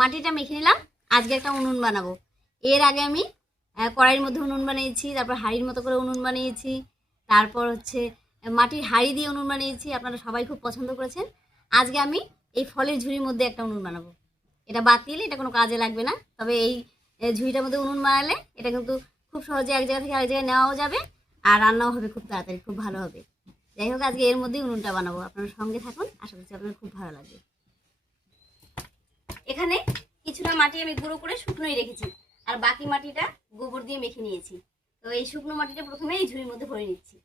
মাটিটা মেখে নিলাম। আজকে একটা উনুন বানাবো। এর আগে আমি কড়াইয়ের মধ্যে উনুন বানিয়েছি, তারপর হাঁড়ির মতো করে উনুন বানিয়েছি, তারপর হচ্ছে মাটির হাঁড়ি দিয়ে উনুন বানিয়েছি। আপনারা সবাই খুব পছন্দ করেছেন। আজকে আমি এই ফলের ঝুড়ির মধ্যে একটা উনুন বানাবো। এটা বাতিল, এটা কোনো কাজে লাগবে না। তবে এই ঝুড়িটার মধ্যে উনুন বানালে এটা কিন্তু খুব সহজে এক জায়গা থেকে আরেক জায়গায় নেওয়াও যাবে, আর রান্নাও হবে খুব তাড়াতাড়ি, খুব ভালো হবে। যাই হোক, আজকে এর মধ্যেই উনুনটা বানাবো। আপনারা সঙ্গে থাকুন, আশা করছি আপনাদের খুব ভালো লাগবে। এখানে কিছুটা মাটি আমি গুঁড়ো করে শুকনোই রেখেছি, আর বাকি মাটিটা গোবর দিয়ে মেখে নিয়েছি। তো এই শুকনো মাটিটা প্রথমে এই ঝুড়ির মধ্যে ভরে নিচ্ছি।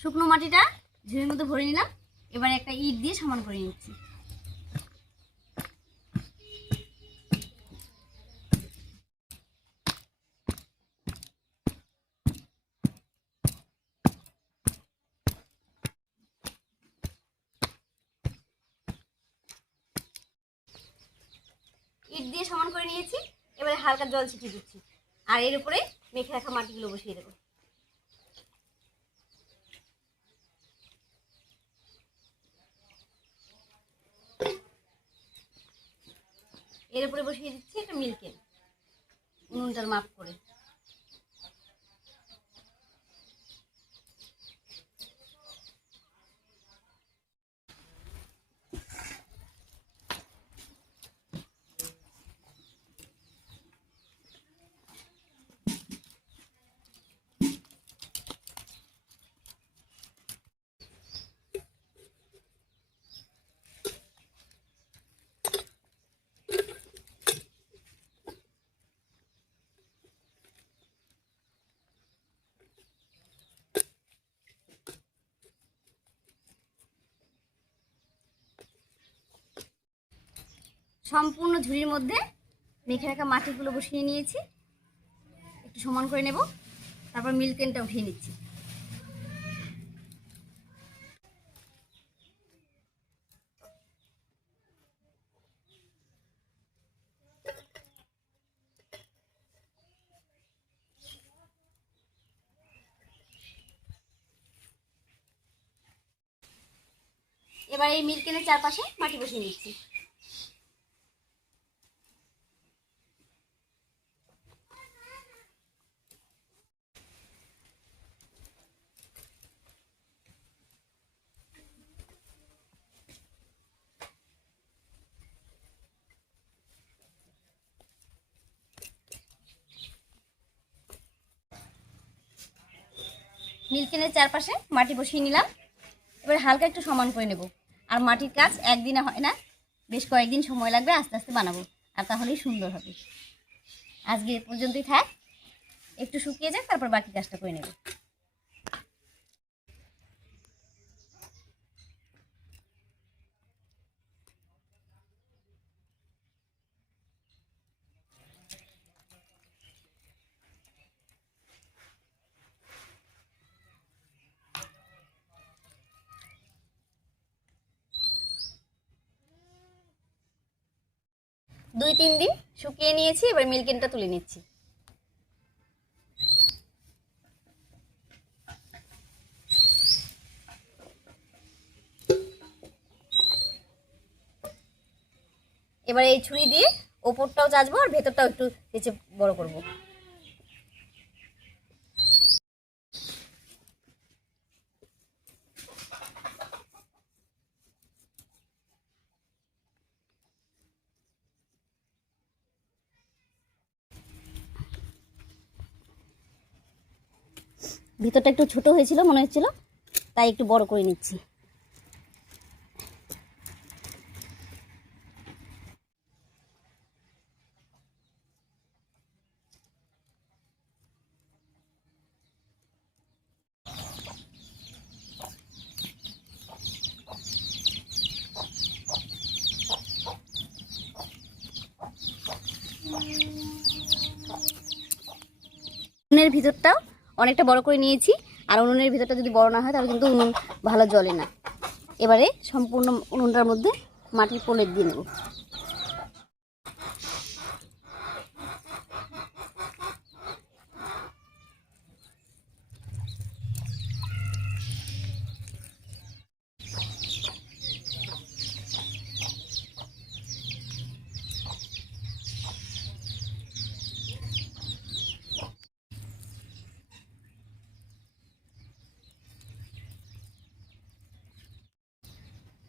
শুকনো মাটিটা ঝুড়ির মধ্যে ভরে নিলাম। এবার একটা ইট দিয়ে সমান করে নিচ্ছি। ইট দিয়ে সমান করে নিয়েছি। এবারে হালকা জল ছিটিয়ে দিচ্ছি, আর এর উপরে মেখে রাখা মাটিগুলো বসিয়ে দেবো। এর উপরে বসিয়ে দিচ্ছি একটা মিল্কেন, উনুনটার মাপ করে। সম্পূর্ণ ঝুড়ির মধ্যে মেখে রাখা মাটিগুলো বসিয়ে নিয়েছি। একটু সমান করে নেব, তারপর মিল্কেনটা উঠিয়ে নিচ্ছি। এবার এই মিল্কেনের চারপাশে মাটি বসিয়ে নিচ্ছি। মিল্কেনের চারপাশে মাটি বসিয়ে নিলাম। এবার হালকা একটু সমান করে নেব। আর মাটির কাজ একদিনে হয় না, বেশ কয়েকদিন সময় লাগবে, আস্তে আস্তে বানাবো, আর তাহলেই সুন্দর হবে। আজকে এ পর্যন্তই থাক, একটু শুকিয়ে যাক, তারপর বাকি কাজটা করে নেব। দুই তিন দিন শুকিয়ে নিয়েছি, এবার মিল্কেনটা তুলে নিচ্ছি। এবার এই ছুরি দিয়ে ওপরটাও চাচবো, আর ভেতরটাও একটু কেচে বড় করব। ভিতরটা একটু ছোট হয়েছিল মনে হচ্ছিল, তাই একটু বড় করে নিচ্ছি। উনুনের ভিতরটাও অনেকটা বড় করে নিয়েছি, আর উনুনের ভিতরটা যদি বড় না হয় তাহলে কিন্তু উনুন ভালো জ্বলে না। এবারে সম্পূর্ণ উনুনটার মধ্যে মাটির প্রলেপ দিয়ে নেব।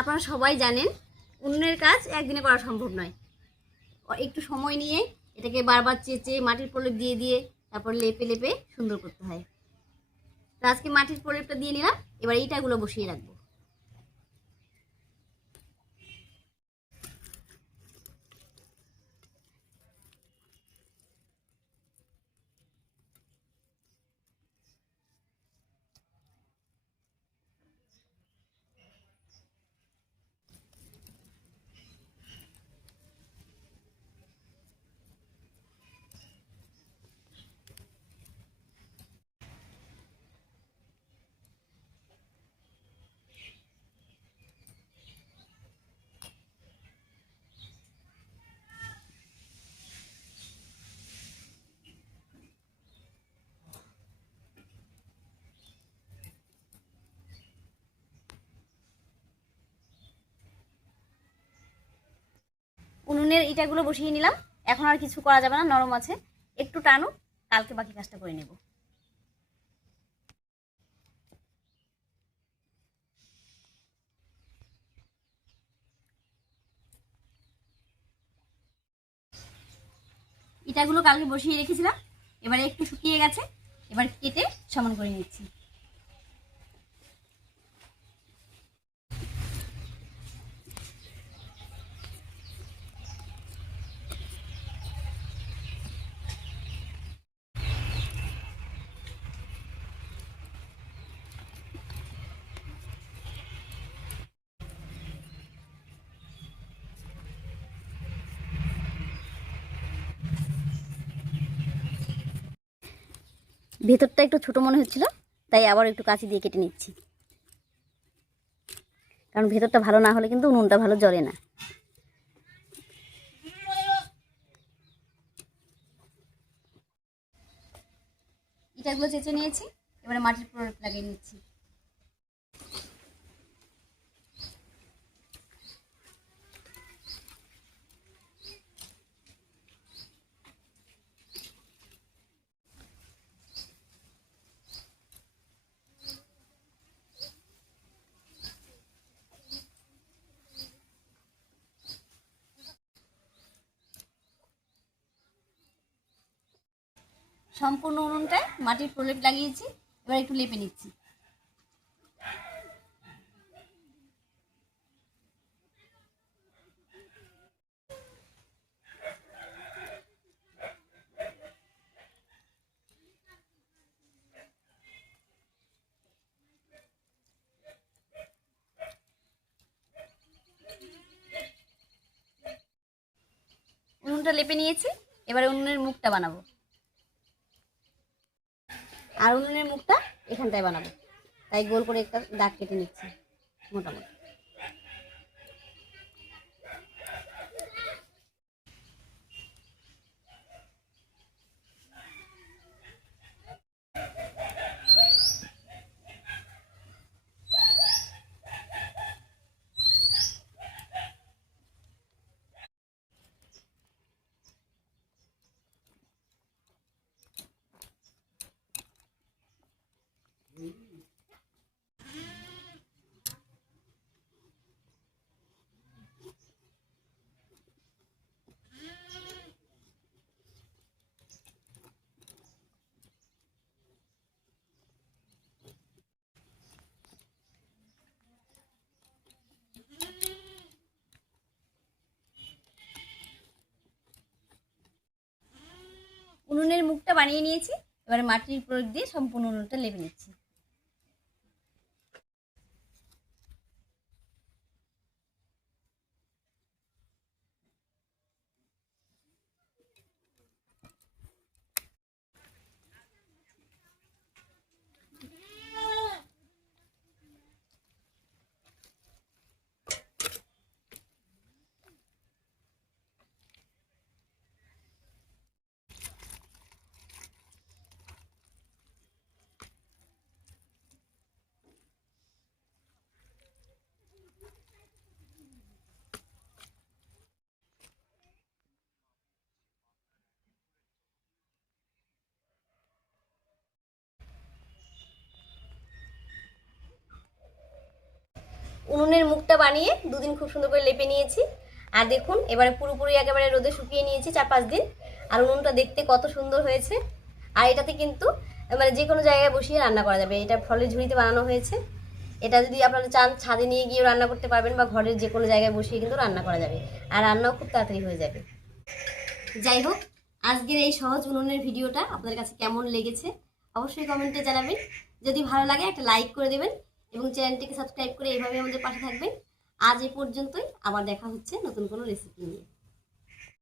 আপনারা সবাই জানেন উনুনের কাজ একদিনে করা সম্ভব নয়, একটু সময় নিয়ে এটাকে বারবার চেঁচে মাটির প্রলেপ দিয়ে দিয়ে তারপর লেপে লেপে সুন্দর করতে হয়। তো আজকে মাটির প্রলেপটা দিয়ে নিলাম, এবার ইটাগুলো বসিয়ে রাখবো। উনুনের ইটাগুলো বসিয়ে নিলাম, এখন আর কিছু করা যাবে না, নরম আছে, একটু টানুক, কালকে বাকি কাজটা করে নেব। ইটাগুলো কালকে বসিয়ে রেখেছিলাম, এবারে একটু শুকিয়ে গেছে, এবার কেটে সমান করে নিচ্ছি। ভেতরটা একটু ছোট মনে হচ্ছিল, তাই আবার একটু কাঁচি দিয়ে কেটে নিচ্ছি, কারণ ভেতরটা ভালো না হলে কিন্তু উনুনটা ভালো জ্বলে না। ইটাগুলো চেঁচে নিয়েছি, এবারে মাটির প্রলেপ লাগিয়ে নিচ্ছি। সম্পূর্ণ উনুনটায় মাটির প্রলেপ লাগিয়েছি, এবার একটু লেপে নিচ্ছি। উনুনটা লেপে নিয়েছি, এবারে উনুনের মুখটা বানাবো, আর উনুনের মুখটা এখানটায় বানাবো, তাই গোল করে একটা দাগ কেটে নিচ্ছি মোটামুটি। উনুনের মুখটা বানিয়ে নিয়েছি, এবারে মাটির প্রলেপ দিয়ে সম্পূর্ণ উনুনটা লেপে নিচ্ছি। উনুনের মুখটা বানিয়ে 2 দিন খুব সুন্দর করে লেপে নিয়েছি। আর দেখুন এবারে পুরোপুরি একেবারে রোদে শুকিয়ে নিয়েছি 4-5 দিন। আর উনুনটা দেখতে কত সুন্দর হয়েছে। আর এটাতে কিন্তু মানে যে কোনো জায়গায় বসিয়ে রান্না করা যাবে। এটা ফলের ঝুড়িতে বানানো হয়েছে। এটা যদি আপনারা চান ছাদে নিয়ে গিয়েও রান্না করতে পারবেন, বা ঘরের যে কোনো জায়গায় বসিয়ে কিন্তু রান্না করা যাবে। আর রান্নাও খুব তাড়াতাড়ি হয়ে যাবে। যাই হোক, আজকের এই সহজ উনুনের ভিডিওটা আপনাদের কাছে কেমন লেগেছে অবশ্যই কমেন্টে জানাবেন। যদি ভালো লাগে একটা লাইক করে দেবেন এবং চ্যানেলটিকে সাবস্ক্রাইব করে এইভাবে আমাদের পাশে থাকবেন। আজ এই পর্যন্তই, আবার দেখা হচ্ছে নতুন কোনো রেসিপি নিয়ে।